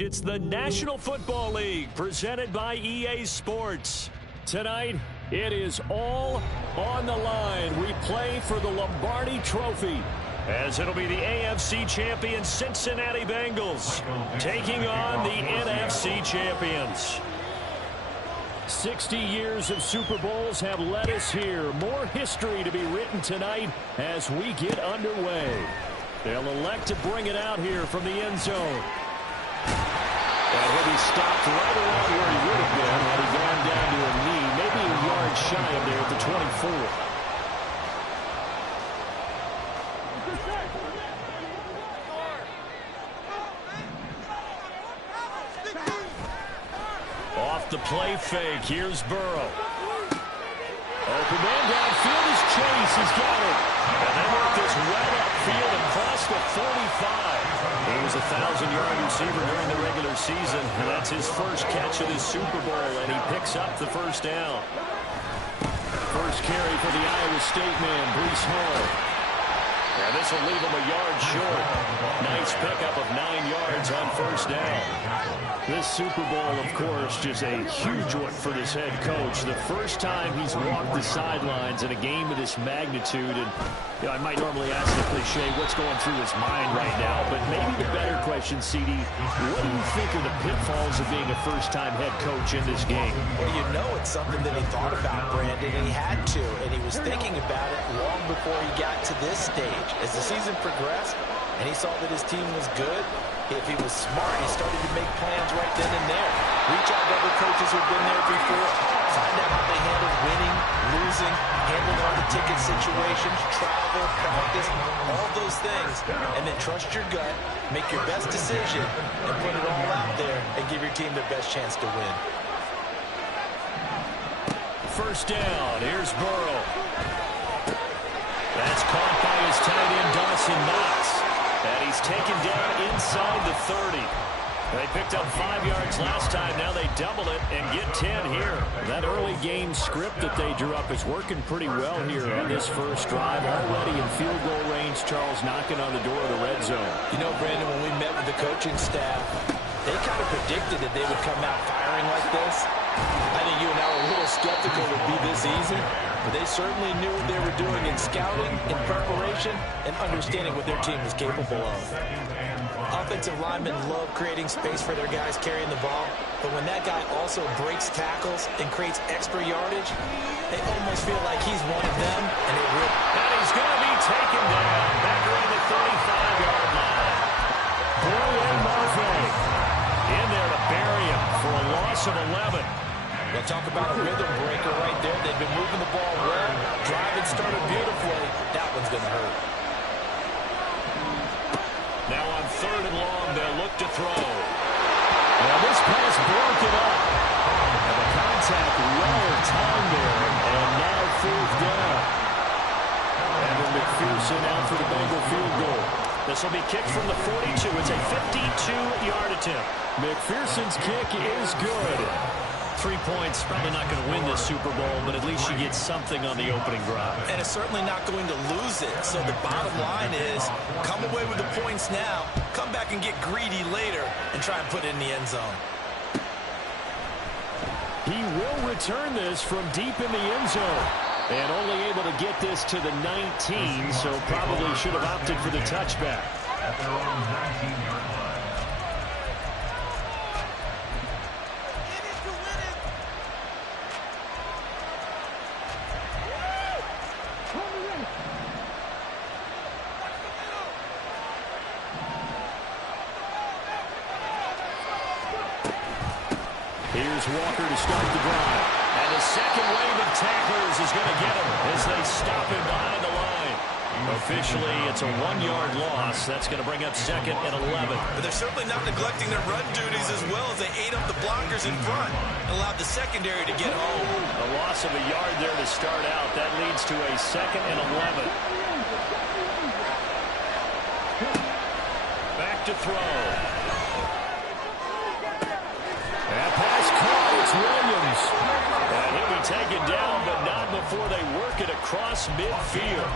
It's the National Football League presented by EA Sports. Tonight, it is all on the line. We play for the Lombardi Trophy, as it'll be the AFC champion Cincinnati Bengals taking on the NFC champions. 60 years of Super Bowls have led us here. More history to be written tonight as we get underway. They'll elect to bring it out here from the end zone. And he'll be stopped right around where he would have been had he gone down to a knee, maybe a yard shy of there at the 24. Off the play fake, here's Burrow. Open man downfield is Chase, he's got it. And they work this right upfield across the 45. He was a 1,000-yard receiver during the regular season, and that's his first catch of this Super Bowl, and he picks up the first down. First carry for the Iowa State man, Breece Hall. And this will leave him a yard short. Nice pickup of 9 yards on first down. This Super Bowl, of course, just a huge one for this head coach. The first time he's walked the sidelines in a game of this magnitude. And I might normally ask the cliche, what's going through his mind right now? But maybe the better question, CD, what do you think are the pitfalls of being a first-time head coach in this game? Well, you know it's something that he thought about, Brandon, and he had to. And he was thinking about it long before he got to this stage. As the season progressed and he saw that his team was good, if he was smart, he started to make plans right then and there. Reach out to other coaches who've been there before. Find out how they handle winning, losing, handling on the ticket situations, travel, practice, all those things. And then trust your gut, make your best decision, and put it all out there and give your team the best chance to win. First down, here's Burrow. That's caught by his tight end, Dawson Knox. And he's taken down inside the 30. They picked up 5 yards last time. Now they double it and get 10 here. That early game script that they drew up is working pretty well here on this first drive. Already in field goal range, Charles knocking on the door of the red zone. You know, Brandon, when we met with the coaching staff, they kind of predicted that they would come out firing like this. I think you and I were a little skeptical it would be this easy, but they certainly knew what they were doing in scouting, in preparation, and understanding what their team was capable of. Offensive linemen love creating space for their guys carrying the ball, but when that guy also breaks tackles and creates extra yardage, they almost feel like he's one of them, and it really... And he's going to be taken down back around the 35-yard line. Boye Mafe in there to bury him for a loss of 11. We'll talk about a rhythm breaker right there. They've been moving the ball well. Driving started beautifully. That one's going to hurt. Now on 3rd and long, they'll look to throw. Well, this pass broken up. And the contact well timed there. And now 4th down. Evan McPherson out for the Bengal field goal. This will be kicked from the 42. It's a 52-yard attempt. McPherson's kick is good. 3 points, probably not going to win this Super Bowl, but at least you get something on the opening drive. And it's certainly not going to lose it. So the bottom line is, come away with the points now, come back and get greedy later, and try and put it in the end zone. He will return this from deep in the end zone. And only able to get this to the 19, so probably should have opted for the touchback. At their own 19-yard line. Here's Walker to start the drive. And the second wave of tacklers is going to get him as they stop him behind the line. Officially, it's a 1-yard loss. That's going to bring up 2nd and 11. But they're certainly not neglecting their run duties as well as they ate up the blockers in front and allowed the secondary to get home. A loss of a yard there to start out. That leads to a 2nd and 11. Back to throw. That pass caught. It's Williams. And he'll be taken down, but not before they work it across across midfield.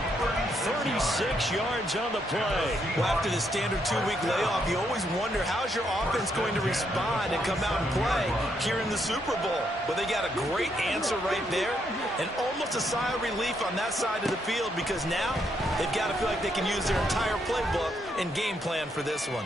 36 yards on the play. Well, after the standard 2-week layoff, you always wonder how's your offense going to respond and come out and play here in the Super Bowl. But they got a great answer right there and almost a sigh of relief on that side of the field because now they've got to feel like they can use their entire playbook and game plan for this one.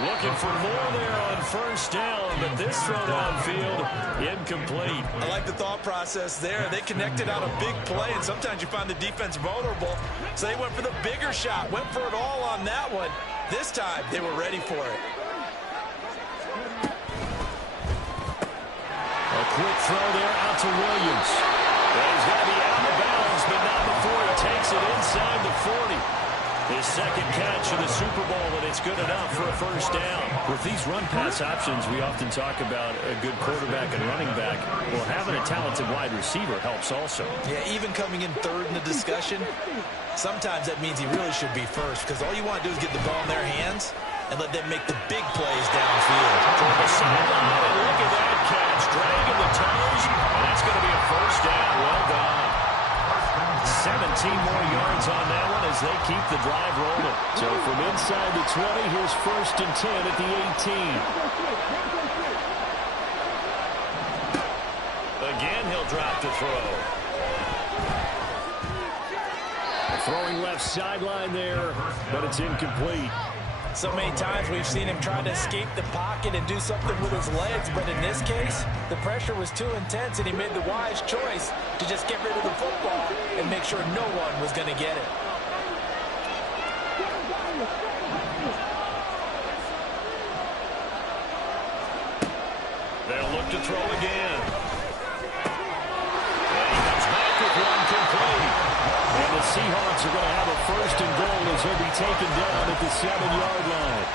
Looking for more there on first down, but this throw downfield incomplete. I like the thought process there. They connected out a big play, and sometimes you find the defense vulnerable. So they went for the bigger shot, went for it all on that one. This time, they were ready for it. A quick throw there out to Williams. Well, he's got to be out of bounds, but not before he takes it inside the 40. His second catch of the Super Bowl, and it's good enough for a first down. With these run-pass options, we often talk about a good quarterback and running back. Well, having a talented wide receiver helps also. Yeah, even coming in third in the discussion, sometimes that means he really should be first because all you want to do is get the ball in their hands and let them make the big plays downfield. From the sideline, and look at that catch. Dragging the toes, and that's going to be a first down. Well done. 17 more yards on that one as they keep the drive rolling. So from inside the 20, here's first and 10 at the 18. Again, he'll drop to throw. Throwing left sideline there, but it's incomplete. So many times we've seen him try to escape the pocket and do something with his legs, but in this case, the pressure was too intense and he made the wise choice to just get rid of the football and make sure no one was going to get it. They'll look to throw again. And he comes back with one complete. And the Seahawks are going to have a first and goal as he'll be taken down at the 7-yard line.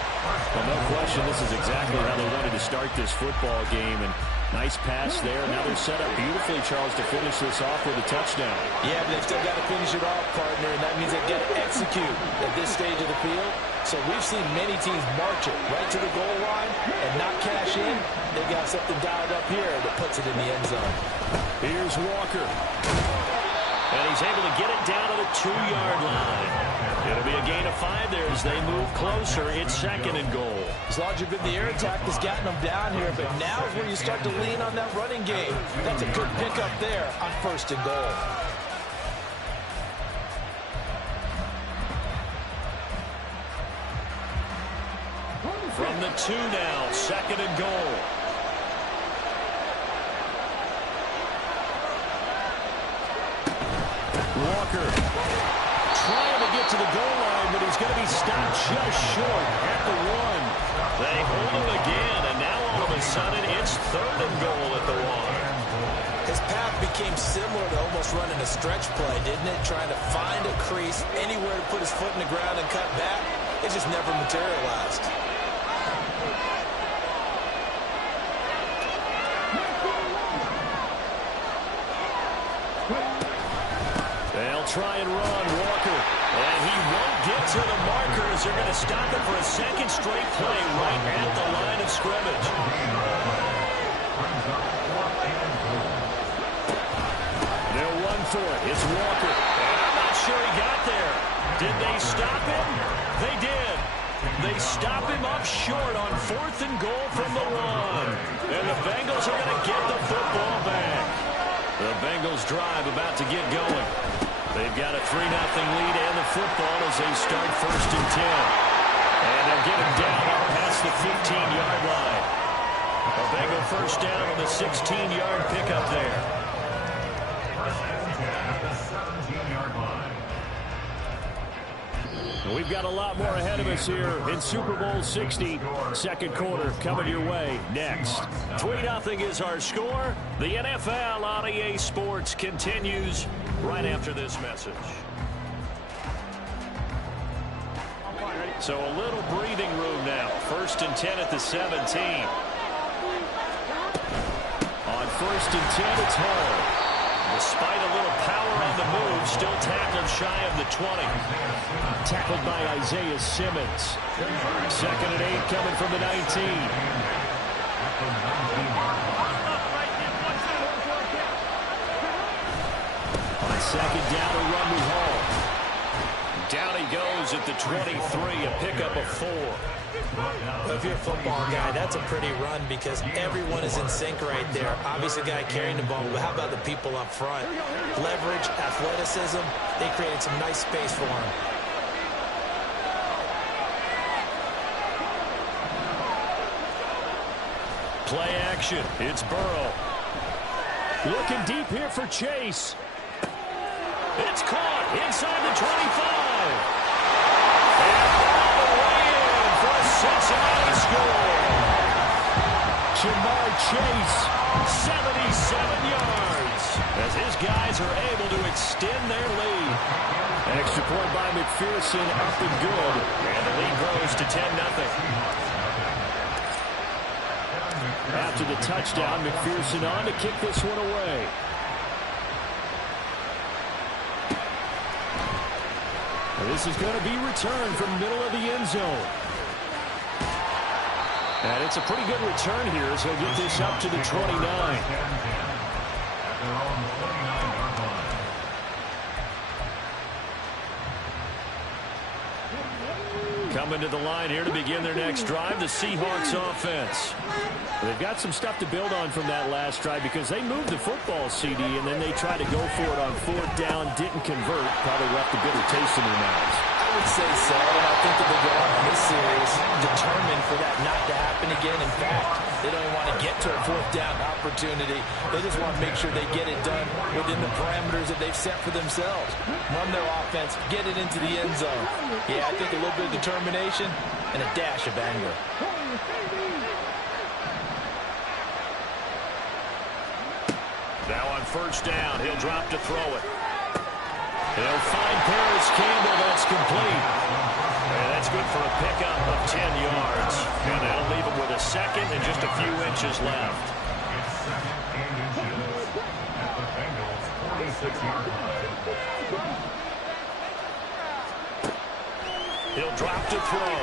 Well, no question, this is exactly how they wanted to start this football game. And nice pass there. Now they're set up beautifully, Charles, to finish this off with a touchdown. Yeah, but they've still got to finish it off, partner, and that means they've got to execute at this stage of the field. So we've seen many teams march it right to the goal line and not cash in. They've got something dialed up here that puts it in the end zone. Here's Walker. And he's able to get it down to the 2-yard line. It'll be a gain of 5 there as they move closer. It's second and goal. As long as you've been the air attack that's gotten them down here, but now is where you start to lean on that running game. That's a good pickup there on first and goal. From the 2 now, second and goal. Walker trying to get to the goal line, but he's going to be stopped just short at the 1. They hold him again, and now all of a sudden it's third and goal at the 1. His path became similar to almost running a stretch play, didn't it? Trying to find a crease, anywhere to put his foot in the ground and cut back. It just never materialized. They'll try and run Walker, and he won't get to the markers. They're going to stop it for a second straight play right at the line of scrimmage. They'll run for it. It's Walker, and I'm not sure he got there. Did they stop him? They did. They stop him up short on fourth and goal from the 1. And the Bengals are going to get the football back. The Bengals drive about to get going. They've got a 3-0 lead and the football as they start first and 10. And they'll get him down up past the 15-yard line. A Bengal first down on the 16-yard pickup there. We've got a lot more ahead of us here in Super Bowl 60. Second quarter coming your way next. 3-0 is our score. The NFL on EA Sports continues right after this message. So a little breathing room now. First and 10 at the 17. On first and 10, it's Hall. Despite a little power on the move, still tackled shy of the 20. Tackled by Isaiah Simmons. Second and 8 coming from the 19. On second down, a run move home. Down he goes at the 23, a pickup of 4. If you're a football guy, that's a pretty run because everyone is in sync right there. Obviously, the guy carrying the ball, but how about the people up front? Leverage, athleticism, they created some nice space for him. Play action. It's Burrow. Looking deep here for Chase. It's caught inside the 25. And all the way in for a Cincinnati score. Jamar Chase, 77 yards. As his guys are able to extend their lead. extra point by McPherson, up and good. And the lead grows to 10-0. After the touchdown, McPherson on to kick this one away. This is going to be returned from the middle of the end zone. And it's a pretty good return here as he'll get this up to the 29. Coming to the line here to begin their next drive, the Seahawks offense. They've got some stuff to build on from that last drive because they moved the football, CD, and then they tried to go for it on 4th down, didn't convert, probably left a bitter taste in their mouths. I would say so, and I think that they go on this series determined for that not to happen again. In fact, they don't even want to get to a 4th down opportunity. They just want to make sure they get it done within the parameters that they've set for themselves. Run their offense, get it into the end zone. Yeah, I think a little bit of determination and a dash of anger. Now on 1st down, he'll drop to throw it. He'll find Paris Campbell. That's complete. And that's good for a pickup of 10 yards. And that'll leave him with a second and just a few inches left. He'll drop to throw.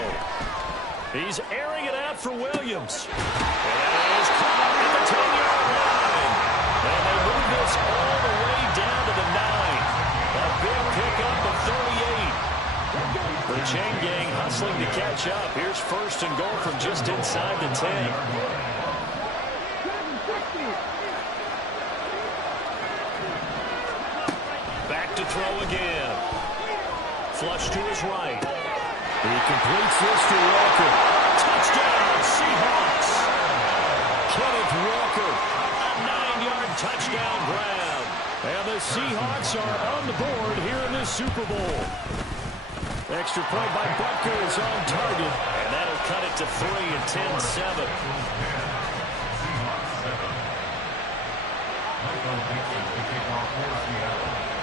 He's airing it out for Williams. And it is caught at the 10-yard line. And they move this all the way down to the 9. A big pickup of 38. The chain gang hustling to catch up. Here's 1st and goal from just inside the 10. Back to throw again. Flush to his right. He completes this to Walker. Touchdown, Seahawks. Kenneth Walker, a 9-yard touchdown grab. And the Seahawks are on the board here in the Super Bowl. Extra point by Butker is on target. And that'll cut it to 3 and 10-7.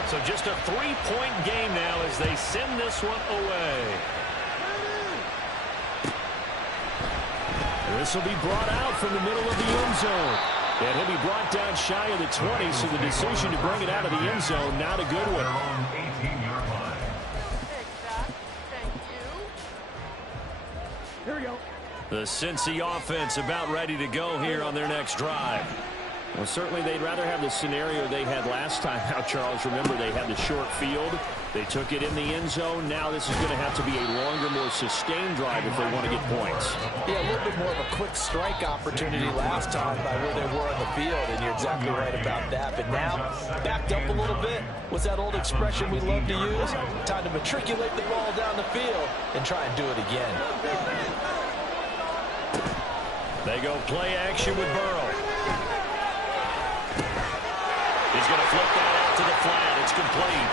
So just a 3-point game now as they send this one away. This will be brought out from the middle of the end zone. And he'll be brought down shy of the 20, so the decision to bring it out of the end zone, not a good one. Here we go. The Cincy offense about ready to go here on their next drive. Well, certainly they'd rather have the scenario they had last time out, Charles. Remember, they had the short field. They took it in the end zone. Now this is going to have to be a longer, more sustained drive if they want to get points. Yeah, a little bit more of a quick strike opportunity last time by where they were on the field, and you're exactly right about that. But now, backed up a little bit. What's that old expression we love to use? Time to matriculate the ball down the field and try and do it again. They go play action with Burrow. He's going to flip that out to the flat. It's complete.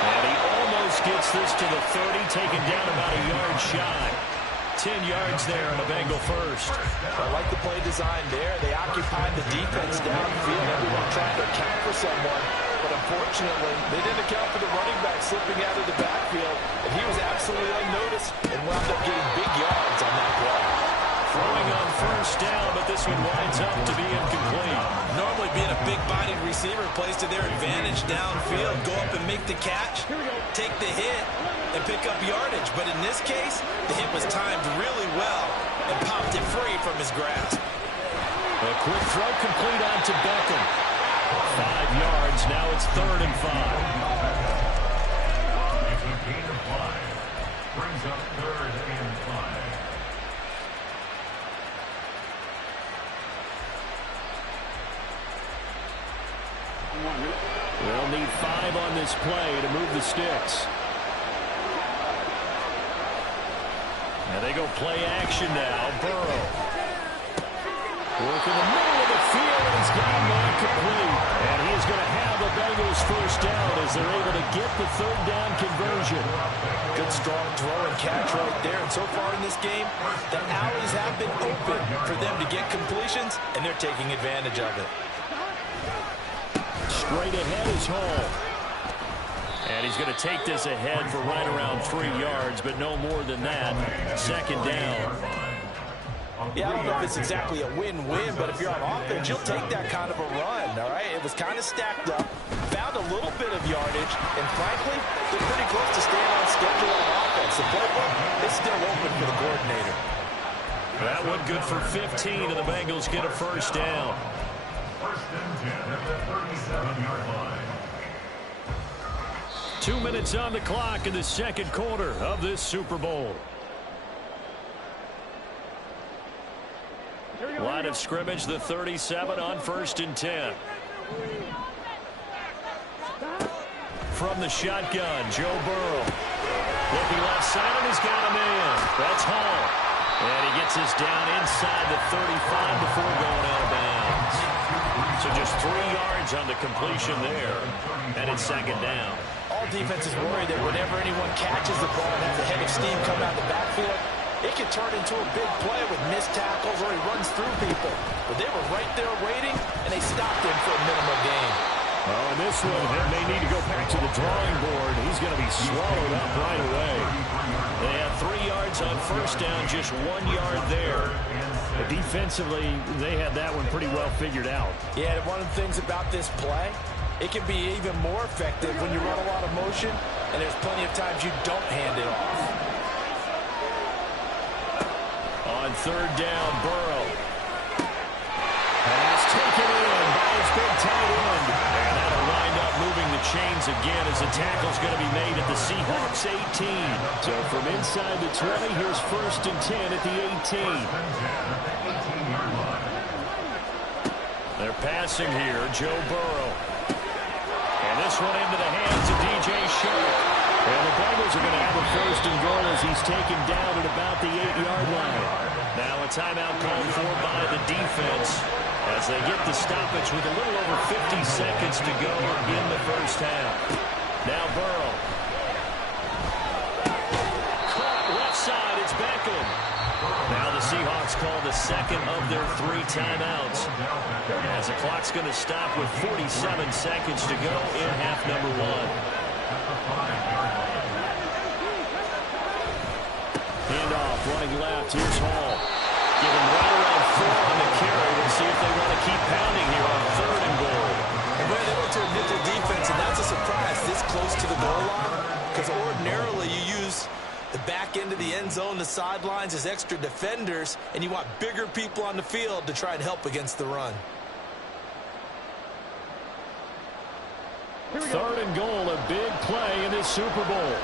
And he almost gets this to the 30, taken down about a yard shy. 10 yards there on the Bengal first. I like the play design there. They occupied the defense downfield. Everyone trying to account for someone. But unfortunately, they didn't account for the running back slipping out of the backfield. And he was absolutely unnoticed and wound up getting big yards on that play. Throwing on 1st down, but this one winds up to be incomplete. Normally being a big-bodied receiver plays to their advantage downfield. Go up and make the catch, take the hit, and pick up yardage. But in this case, the hit was timed really well and popped it free from his grasp. A quick throw complete on to Beckham. 5 yards, now it's 3rd and 5. It's a gain of 5. Brings up 3rd and 5. They'll need 5 on this play to move the sticks. And they go play action now. Burrow. Work in the middle of the field, and he's got one complete. And he's going to have the Bengals first down as they're able to get the 3rd down conversion. Good strong throw and catch right there. And so far in this game, the alleys have been open for them to get completions, and they're taking advantage of it. Straight ahead is Hall. And he's going to take this ahead for right around 3 yards, but no more than that. 2nd down. Yeah, I don't know if it's exactly a win-win, but if you're on offense, you'll take that kind of a run, all right? It was kind of stacked up, found a little bit of yardage, and frankly, they're pretty close to staying on schedule on offense. The playbook is still open for the coordinator. That one good for 15, and the Bengals get a first down. 1st and 10 at the 37-yard line. 2 minutes on the clock in the 2nd quarter of this Super Bowl. Line of scrimmage, the 37 on 1st and 10. From the shotgun, Joe Burrow. Looking left side, and he's got a man. That's Hall. And he gets us down inside the 35 before going out of bounds. So just 3 yards on the completion there. And it's 2nd down. All defenses worry that whenever anyone catches the ball and has a head of steam come out of the backfield, it can turn into a big play with missed tackles or he runs through people. But they were right there waiting, and they stopped him for a minimal gain. Oh, and this one, they need to go back to the drawing board. He's going to be swallowed up right away. They have 3 yards on 1st down, just 1 yard there. But defensively, they had that one pretty well figured out. Yeah, and one of the things about this play, it can be even more effective when you run a lot of motion, and there's plenty of times you don't hand it off. On 3rd down, Burrow. Pass taken in by his big tight end. And that'll wind up moving the chains again as the tackle's going to be made at the Seahawks 18. So from inside the 20, here's 1st and 10 at the 18. They're passing here, Joe Burrow. And this one into the hands of DJ Shark. And the Bengals are going to have a 1st and goal as he's taken down at about the 8-yard line. Now a timeout called for by the defense as they get the stoppage with a little over 50 seconds to go in the 1st half. Now Burrow. Caught left side, it's Beckham. Now the Seahawks call the 2nd of their 3 timeouts. As the clock's going to stop with 47 seconds to go in half number 1. Handoff, running left. Here's Hall. Give him right around 4 on the carry. We'll see if they want to keep pounding here on 3rd and goal. And when they want to admit their defense, and that's a surprise this close to the goal line, because ordinarily you use the back end of the end zone, the sidelines as extra defenders, and you want bigger people on the field to try and help against the run. 3rd and goal, a big play in this Super Bowl.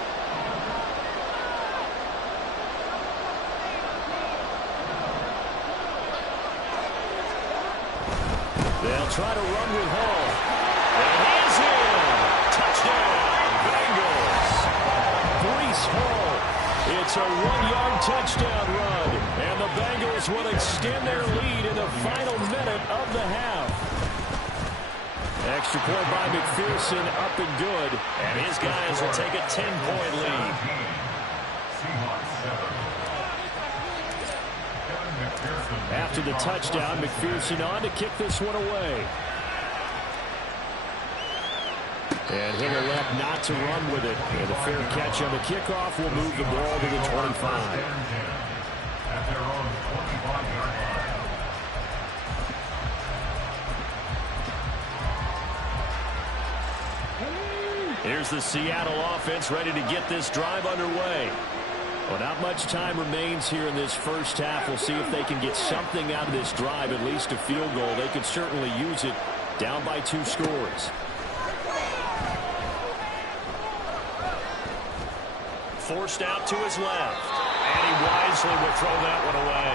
They'll try to run with Hall. And he's in. Touchdown, Bengals. Breece Hall. It's a 1-yard touchdown run. And the Bengals will extend their lead in the final minute of the half. Extra point by McPherson, up and good. And his guys will take a 10-point lead. After the touchdown, McPherson on to kick this one away. And he'll elect not to run with it. And a fair catch on the kickoff will move the ball to the 25. At their own 25-yard line. Here's the Seattle offense ready to get this drive underway. Well, not much time remains here in this 1st half. We'll see if they can get something out of this drive, at least a field goal. They could certainly use it down by 2 scores. forced out to his left. And he wisely would throw that one away.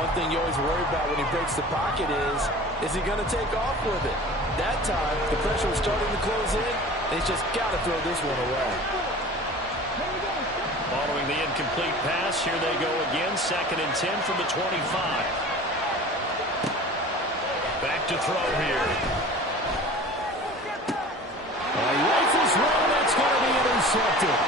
One thing you always worry about when he breaks the pocket is he going to take off with it? That time, the pressure was starting to close in, and he's just got to throw this one away. Following the incomplete pass, here they go again. 2nd and 10 from the 25. Back to throw here. He rifles one, that's going to be intercepted.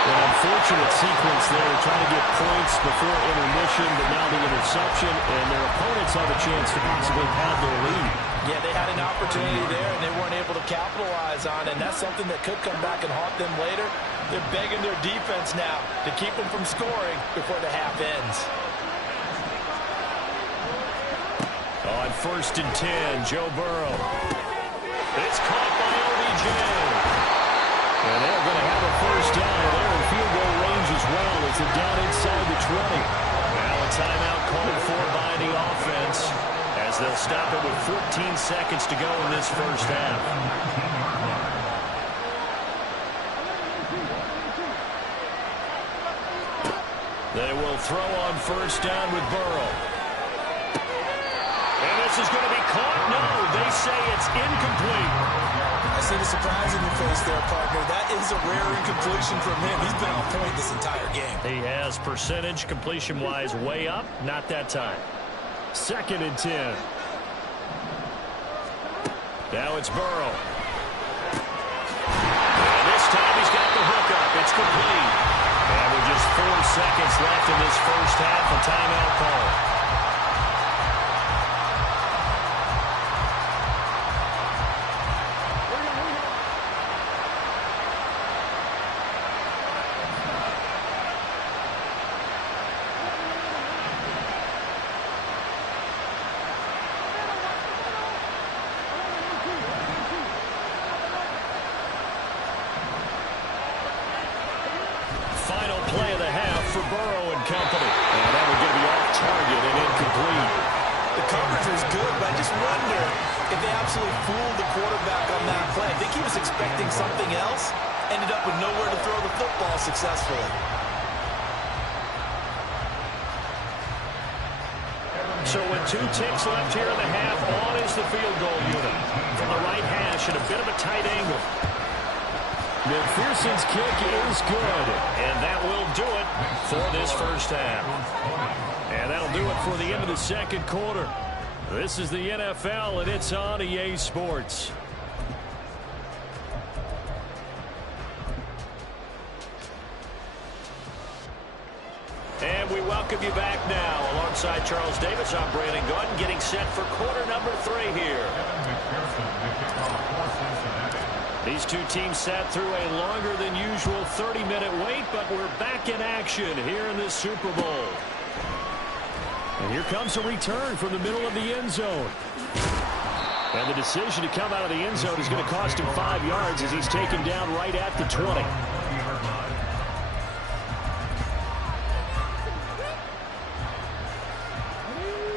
An unfortunate sequence there, trying to get points before intermission, but now the interception, and their opponents have a chance to possibly pad their lead. Yeah, they had an opportunity there, and they weren't able to capitalize on it, and that's something that could come back and haunt them later. They're begging their defense now to keep them from scoring before the half ends. On 1st and 10, Joe Burrow. It's caught by OBJ. And they're going to have a first down. They're in field goal range as well. It's a down inside the 20. Now a timeout called for by the offense as they'll stop it with 14 seconds to go in this first half. They will throw on first down with Burrow. And this is going to be caught. No, they say it's incomplete. I see the surprise in your face there, partner. That is a rare incompletion from him. He's been on point this entire game. He has percentage completion-wise way up. Not that time. 2nd and 10. Now it's Burrow. And this time he's got the hook up. It's complete. And with just 4 seconds left in this first half, a timeout call. Final play of the half for Burrow and company. And that would get me off target and incomplete. The coverage was good, but I just wonder if they absolutely fooled the quarterback on that play. I think he was expecting something else. Ended up with nowhere to throw the football successfully. So with 2 ticks left here in the half, on is the field goal unit. From the right hash at a bit of a tight angle. McPherson's kick is good, and that will do it for this first half. And that'll do it for the end of the second quarter. This is the NFL, and it's on EA Sports. And we welcome you back now. Alongside Charles Davis, I'm Brandon Gordon, getting set for quarter number 3 here. These two teams sat through a longer than usual 30-minute wait, but we're back in action here in this Super Bowl. And here comes a return from the middle of the end zone. And the decision to come out of the end zone is going to cost him 5 yards as he's taken down right at the 20.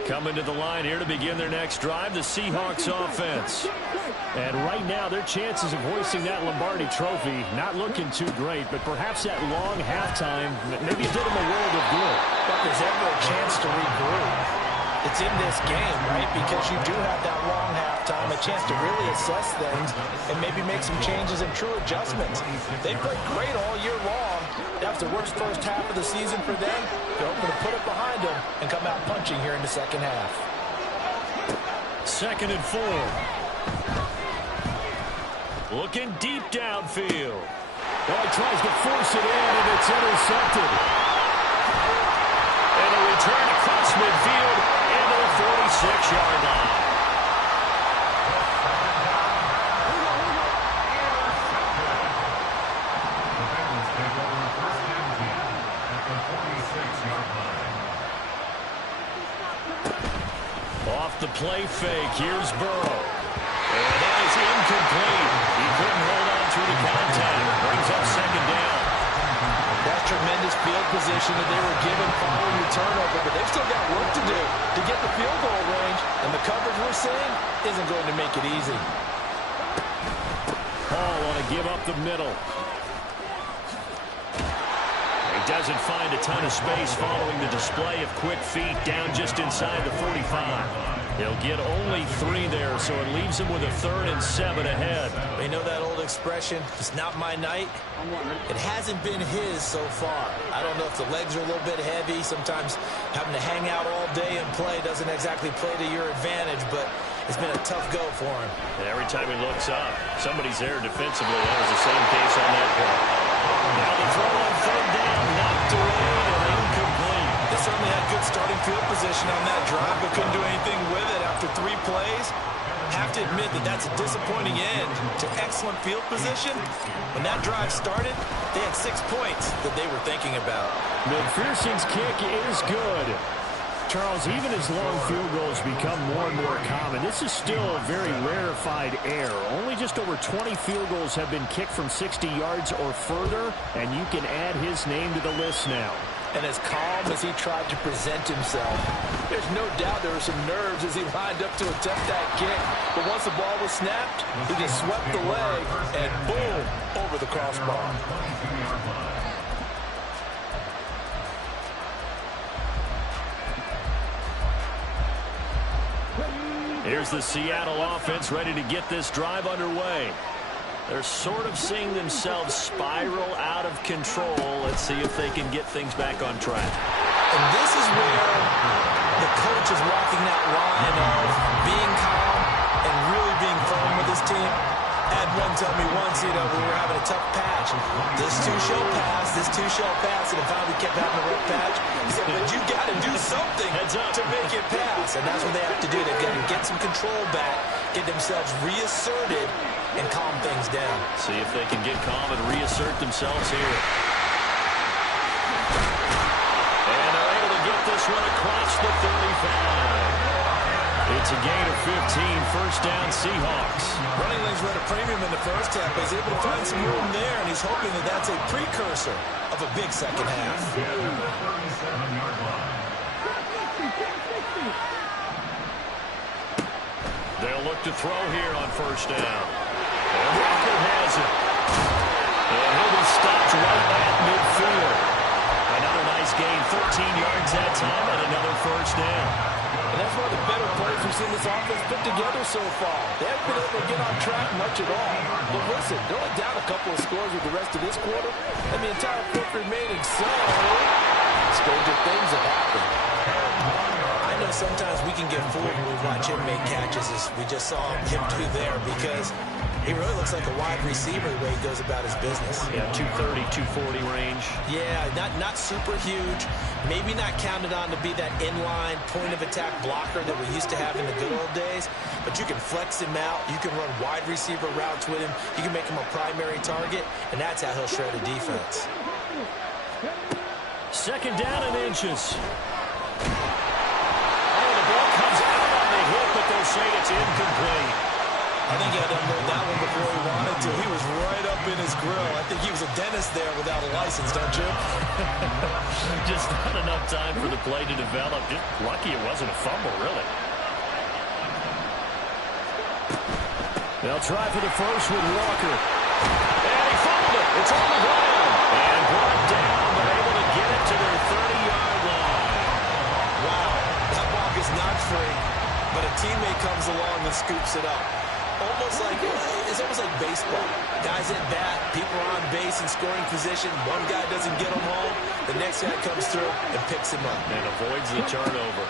Coming to the line here to begin their next drive, the Seahawks offense. And right now, their chances of hoisting that Lombardi trophy not looking too great, but perhaps that long halftime maybe did them a world of good. But there's ever a chance to regroup. It's in this game, right? Because you do have that long halftime, a chance to really assess things and maybe make some changes and true adjustments. They played great all year long. That was the worst first half of the season for them. They're hoping to put it behind them and come out punching here in the second half. 2nd and 4. Looking deep downfield. Oh, he tries to force it in, and it's intercepted. And a return across midfield into the 46-yard line. Off the play fake, here's Burrow. And that is incomplete. He couldn't hold on through the contact. Brings up 2nd down. That's tremendous field position that they were given following the turnover, but they've still got work to do to get the field goal range, and the coverage we're seeing isn't going to make it easy. Paul on a give up the middle. doesn't find a ton of space following the display of quick feet down just inside the 45. He'll get only 3 there, so it leaves him with a 3rd and 7 ahead. You know that old expression, it's not my night? It hasn't been his so far. I don't know if the legs are a little bit heavy. Sometimes having to hang out all day and play doesn't exactly play to your advantage, but it's been a tough go for him. And every time he looks up, somebody's there defensively. That was the same case on that play. Now the throw on 3rd down, knocked away and incomplete. They certainly had good starting field position on that drive, but couldn't do anything with it after 3 plays. Have to admit that that's a disappointing end to excellent field position. When that drive started, they had 6 points that they were thinking about. McPherson's kick is good. Charles, even as long field goals become more and more common, this is still a very rarefied error. Only just over 20 field goals have been kicked from 60 yards or further, and you can add his name to the list now. And as calm as he tried to present himself, there's no doubt there were some nerves as he lined up to attempt that kick. But once the ball was snapped, he just swept the leg and boom, over the crossbar. Here's the Seattle offense ready to get this drive underway. They're sort of seeing themselves spiral out of control. Let's see if they can get things back on track. And this is where the coach is walking that line of being calm and really being firm with his team. I had one tell me once, we were having a tough patch. This too shall pass, this too shall pass. And if we kept having a rough patch, he said, but you got to do something to make it pass. And that's what they have to do. They've got to get some control back, get themselves reasserted, and calm things down. See if they can get calm and reassert themselves here. And they're able to get this one across the 35. It's a gain of 15, 1st down Seahawks. Running lanes were at a premium in the first half, but he's able to find some room there, and he's hoping that that's a precursor of a big second half. They'll look to throw here on 1st down. And Walker has it. And he'll be stopped right at midfield. Another nice gain, 13 yards that time, and another 1st down. And that's one of the better plays we've seen this offense put together so far. They haven't been able to get on track much at all. But listen, they're only down a couple of scores with the rest of this quarter, and the entire fourth remaining, so stranger things have happened. I know sometimes we can get fooled when we watch him make catches, as we just saw him do there, because he really looks like a wide receiver the way he goes about his business. Yeah, 230, 240 range. Yeah, not super huge. Maybe not counted on to be that inline point-of-attack blocker that we used to have in the good old days. But you can flex him out. You can run wide receiver routes with him. You can make him a primary target, and that's how he'll shred a defense. 2nd down and inches. Oh, the ball comes out on the hit, but they'll say it's incomplete. I think he had to unload that one before he wanted to. He was right up in his grill. I think he was a dentist there without a license, don't you? Just not enough time for the play to develop. Just lucky it wasn't a fumble, really. They'll try for the first with Walker. And he fumbled it. It's on the ground. And brought down, but able to get it to their 30-yard line. Wow, that ball gets knocked free, but a teammate comes along and scoops it up. It's almost like baseball. Guys at bat, people are on base in scoring position. One guy doesn't get him home. The next guy comes through and picks him up. And avoids the turnover.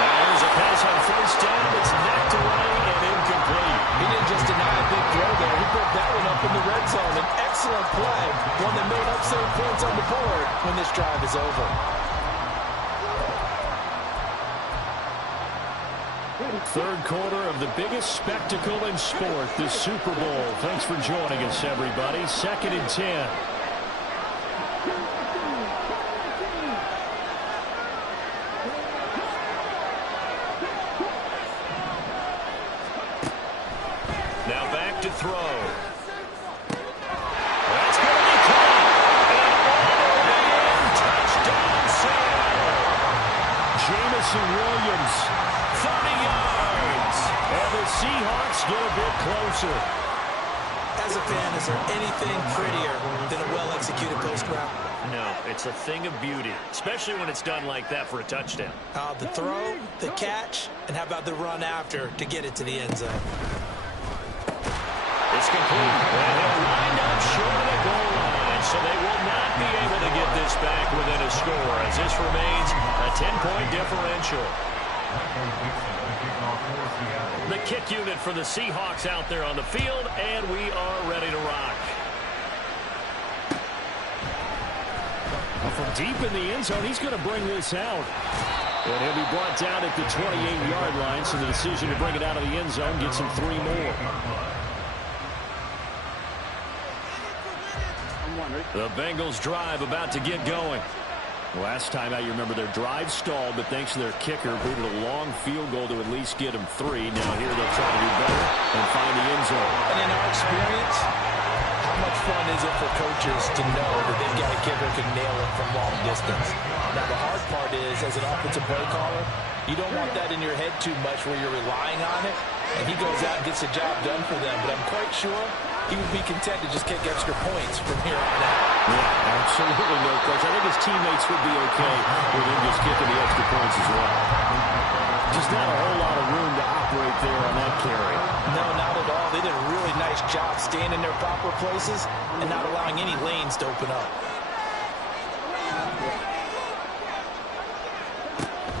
Now here's a pass on 1st down. It's knocked away and incomplete. He didn't just deny a big throw there. He put that one up in the red zone. An excellent play. One that made up some points on the board when this drive is over. Third quarter of the biggest spectacle in sport, the Super Bowl. Thanks for joining us, everybody. 2nd and 10. Now back to throw. That's going to be caught. And all the way in. Touchdown, Seattle. Jamison Williams, 30 yards. And the Seahawks get a bit closer. As as a fan, is there anything prettier than a well-executed post route? No, it's a thing of beauty, especially when it's done like that for a touchdown. The throw, the catch, and how about the run after to get it to the end zone? It's complete. And he'll wind up short of the goal line, so they will not be able to get this back within a score, as this remains a 10-point differential. The kick unit for the Seahawks out there on the field, and we are ready to rock. From deep in the end zone, he's going to bring this out. And he'll be brought down at the 28-yard line, so the decision to bring it out of the end zone gets him 3 more. The Bengals drive about to get going. Last time out, you remember their drive stalled, but thanks to their kicker, booted a long field goal to at least get them 3. Now here they'll try to do better and find the end zone. And in our experience, how much fun is it for coaches to know that they've got a kicker who can nail it from long distance? Now the hard part is, as an offensive play caller, you don't want that in your head too much where you're relying on it, and he goes out and gets the job done for them. But I'm quite sure he would be content to just kick extra points from here on out. Yeah, absolutely no question. I think his teammates would be okay with him just kicking the extra points as well. Just not a whole lot of room to operate there on that carry. No, not at all. They did a really nice job staying in their proper places and not allowing any lanes to open up.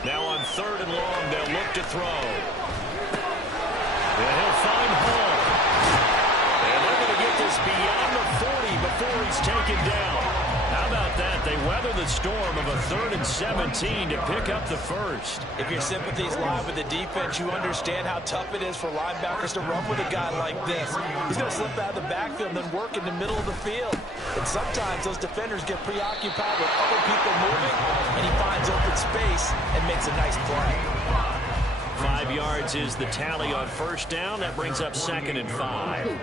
Now on 3rd and long, they'll look to throw. And he'll find Hall. And they're going to get this beyond the 40 before he's taken down. How about that? They weather the storm of a 3rd and 17 to pick up the first. If your sympathies lie with the defense, you understand how tough it is for linebackers to run with a guy like this. He's going to slip out of the backfield and then work in the middle of the field. And sometimes those defenders get preoccupied with other people moving, and he finds open space and makes a nice play. 5 yards is the tally on 1st down. That brings up 2nd and 5.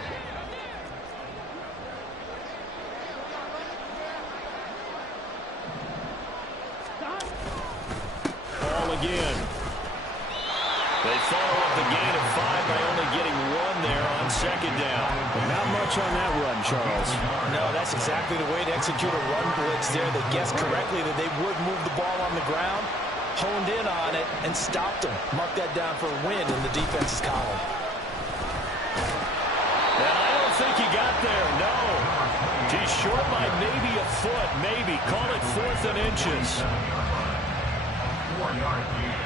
Ball again. They follow up the gain of 5 by only getting 1 there on 2nd down. Not much on that run, Charles. No, that's exactly the way to execute a run blitz there. They guessed correctly that they would move the ball on the ground, honed in on it, and stopped them. Mark that down for a win in the defense's column. And I don't think he got there, no. He's short by maybe a foot, maybe. Call it 4th and inches. 4-yard gain.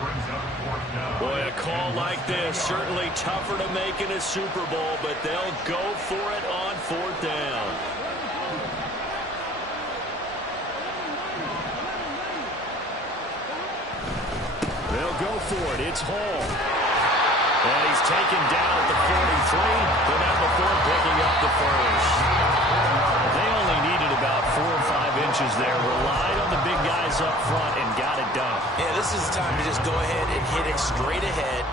Brings up 4th down. Boy, a call like this, certainly tougher to make in a Super Bowl, but they'll go for it on 4th down. They'll go for it. It's Hall. And he's taken down at the 43, but not before picking up the first. They only needed about 4 or 5 inches there. Relied on the big guys up front and got it done. Yeah, this is the time to just go ahead and hit it straight ahead.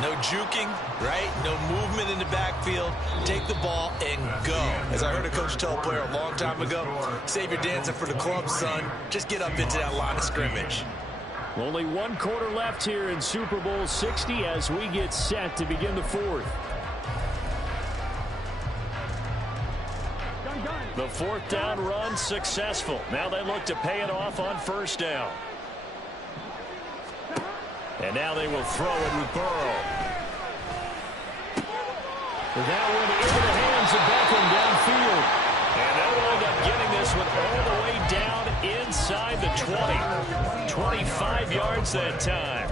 No juking, right? No movement in the backfield. Take the ball and go. As I heard a coach tell a player a long time ago, save your dancing for the club, son. Just get up into that line of scrimmage. Only 1 quarter left here in Super Bowl 60 as we get set to begin the 4th. The 4th down run successful. Now they look to pay it off on 1st down. And now they will throw it with Burrow. That one into the hands of Beckham downfield. And they'll end up getting this one all the way down inside the 20. 25 yards that time.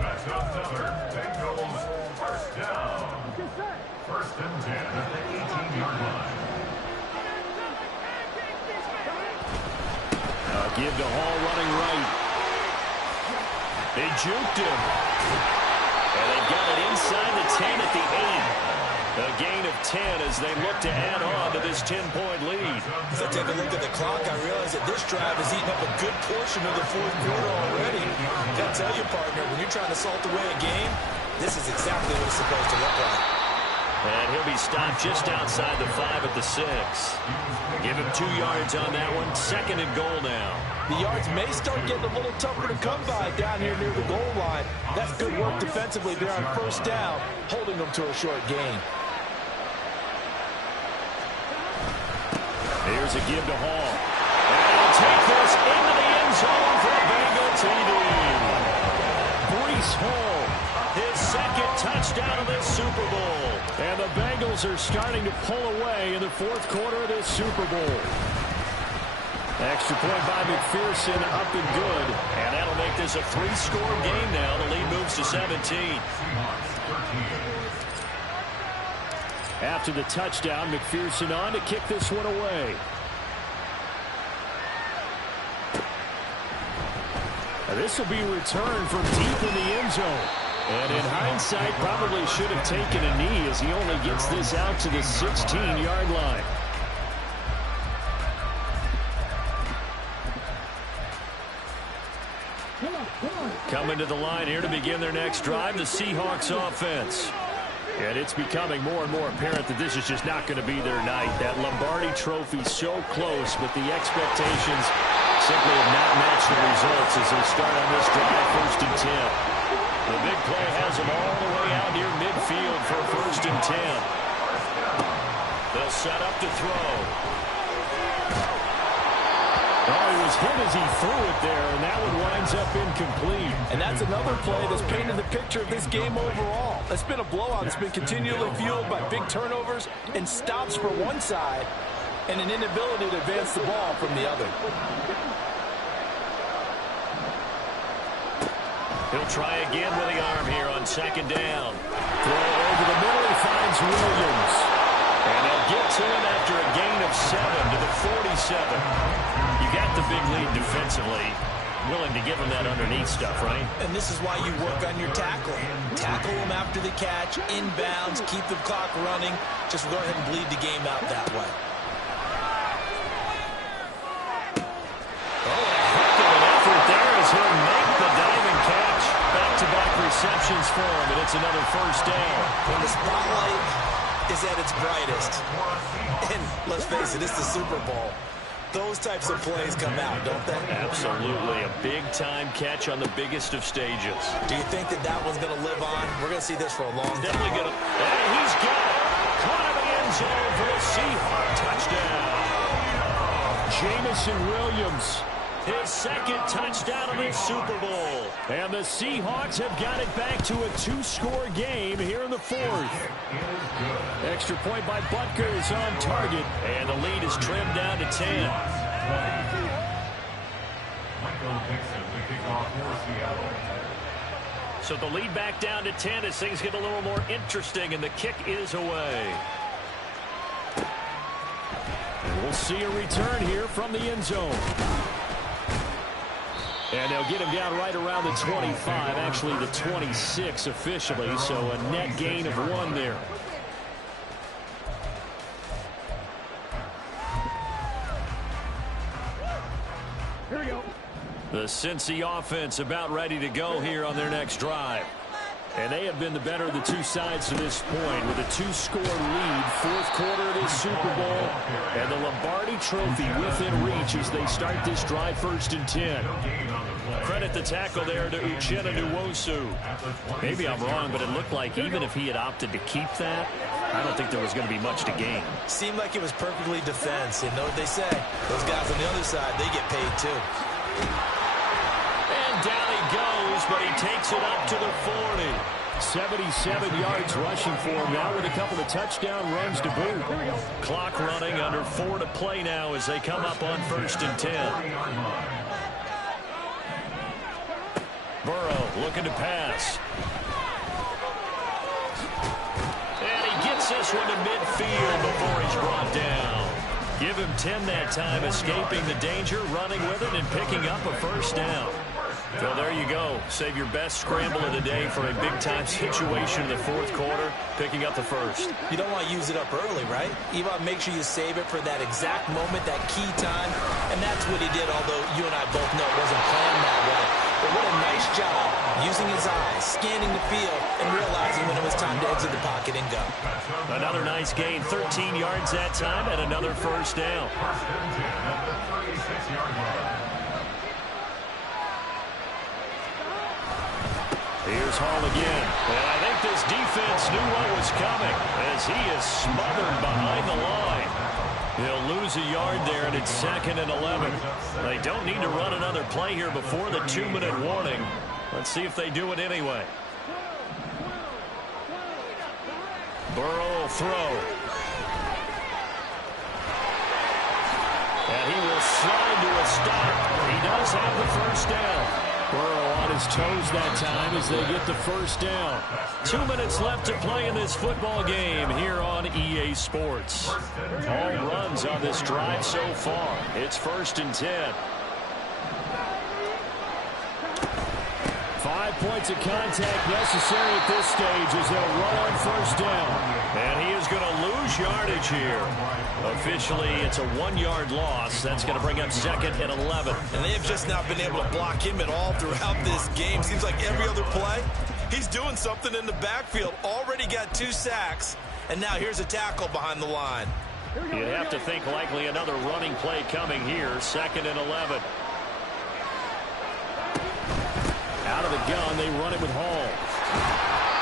That's another Bengals 1st down. 1st and 10 at the 18-yard line. Give to Hall running right. They juked him. And they've got it inside the 10 at the 8. A gain of 10 as they look to add on to this 10-point lead. As I take a look at the clock, I realize that this drive has eaten up a good portion of the 4th quarter already. I got to tell you, partner, when you're trying to salt away a game, this is exactly what it's supposed to look like. And he'll be stopped just outside the 5 at the 6. Give him 2 yards on that one. 2nd and goal now. The yards may start getting a little tougher to come by down here near the goal line. That's good work defensively there on 1st down, holding them to a short gain. Here's a give to Hall. And he'll take this into the end zone for a Bengal TD. Breece Hall, his second touchdown of this Super Bowl. And the Bengals are starting to pull away in the fourth quarter of this Super Bowl. Extra point by McPherson, up and good. And that'll make this a three-score game now. The lead moves to 17. After the touchdown, McPherson on to kick this one away. Now this will be returned from deep in the end zone. And in hindsight, probably should have taken a knee as he only gets this out to the 16-yard line. Coming to the line here to begin their next drive, the Seahawks offense. And it's becoming more and more apparent that this is just not going to be their night. That Lombardi trophy so close, but the expectations simply have not matched the results as they start on this drive, 1st and 10. The big play has them all the way out near midfield for 1st and 10. They'll set up to throw. Oh, he was hit as he threw it there, and that one winds up incomplete. And that's another play that's painted the picture of this game overall. It's been a blowout. It's been continually fueled by big turnovers and stops for one side and an inability to advance the ball from the other. He'll try again with the arm here on 2nd down. Throw over the middle, he finds Williams. And they'll get to him after a gain of 7 to the 47. You got the big lead defensively. Willing to give him that underneath stuff, right? And this is why you work on your tackling. Tackle him after the catch, inbounds, keep the clock running. Just go ahead and bleed the game out that way. Oh, a heck of an effort there as he'll make the diving catch. Back-to-back receptions for him, and it's another 1st down. When the spotlight is at its brightest, and let's face it, it's the Super Bowl, those types of plays come out, don't they? Absolutely. A big-time catch on the biggest of stages. Do you think that that one's going to live on? We're going to see this for a long time. Definitely going to. And he's got it. Caught in the end zone for a Seahawk touchdown. Jamison Williams, his 2nd touchdown of this Super Bowl. And the Seahawks have got it back to a 2-score game here in the 4th. Extra point by Butker is on target. And the lead is trimmed down to 10. So the lead back down to 10 as things get a little more interesting, and the kick is away. And we'll see a return here from the end zone. And they'll get him down right around the 25, actually the 26 officially, so a net gain of 1 there. Here we go. The Cincy offense about ready to go here on their next drive. And they have been the better of the two sides to this point with a 2-score lead, 4th quarter of this Super Bowl, and the Lombardi trophy within reach as they start this drive 1st and 10. Credit the tackle there to Uchenna Nwosu. Maybe I'm wrong, but it looked like even if he had opted to keep that, I don't think there was going to be much to gain. Seemed like it was perfectly defense. And know what they say? Those guys on the other side, they get paid too. And down he goes, but he takes it up to the 40. 77 yards rushing for him now with a couple of touchdown runs to boot. Clock running, under 4 to play now as they come up on 1st and 10. Burrow looking to pass. And he gets this one to midfield before he's brought down. Give him 10 that time, escaping the danger, running with it, and picking up a 1st down. So there you go. Save your best scramble of the day for a big-time situation in the 4th quarter, picking up the 1st. You don't want to use it up early, right? You want to make sure you save it for that exact moment, that key time. And that's what he did, although you and I both know it wasn't planned that way. But what a nice job using his eyes, scanning the field, and realizing when it was time to exit the pocket and go. Another nice gain, 13 yards that time, and another 1st down. Here's Hall again. And I think this defense knew what was coming as he is smothered behind the line. He'll lose a yard there, and it's 2nd and 11. They don't need to run another play here before the 2-minute warning. Let's see if they do it anyway. Burrow will throw. And he will slide to a stop. He does have the first down. Burrow on his toes that time as they get the first down. 2 minutes left to play in this football game here on EA Sports. All runs on this drive so far. It's 1st and 10. 5 points of contact necessary at this stage as they'll run on first down. And he is going to lose yardage here. Officially, it's a 1-yard loss. That's going to bring up 2nd and 11. And they have just not been able to block him at all throughout this game. Seems like every other play, he's doing something in the backfield. Already got 2 sacks. And now here's a tackle behind the line. You'd have to think likely another running play coming here. 2nd and 11. Out of the gun, they run it with Hall.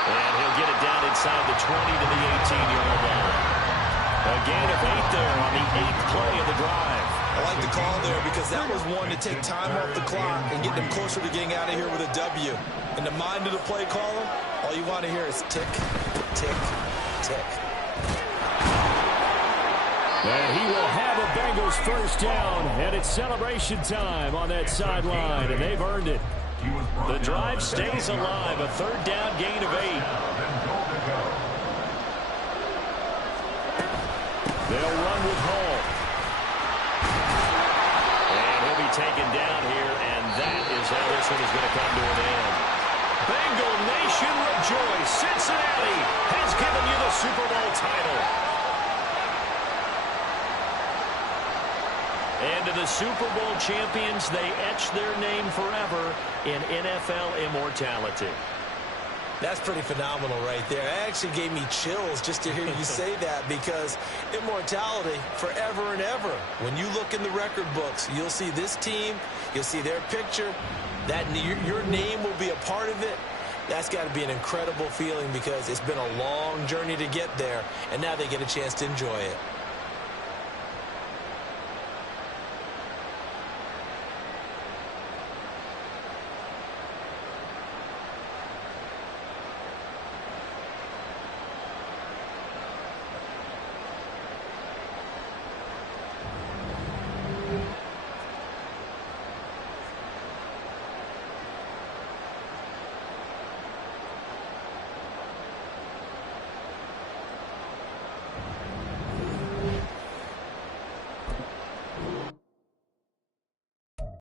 And he'll get it down inside the 20 to the 18-yard line. A gain of 8 there on the 8th play of the drive. I like the call there because that was one to take time off the clock and get them closer to getting out of here with a W. In the mind of the play caller, all you want to hear is tick, tick, tick. And he will have a Bengals first down, and it's celebration time on that sideline, and they've earned it. The drive stays alive, a 3rd down gain of 8. They'll run with Hall. And he'll be taken down here, and that is how this one is going to come to an end. Bengal Nation rejoice. Cincinnati has given you the Super Bowl title. And to the Super Bowl champions, they etch their name forever in NFL immortality. That's pretty phenomenal right there. It actually gave me chills just to hear you say that because immortality forever and ever. When you look in the record books, you'll see this team, you'll see their picture, that your name will be a part of it. That's got to be an incredible feeling because it's been a long journey to get there, and now they get a chance to enjoy it.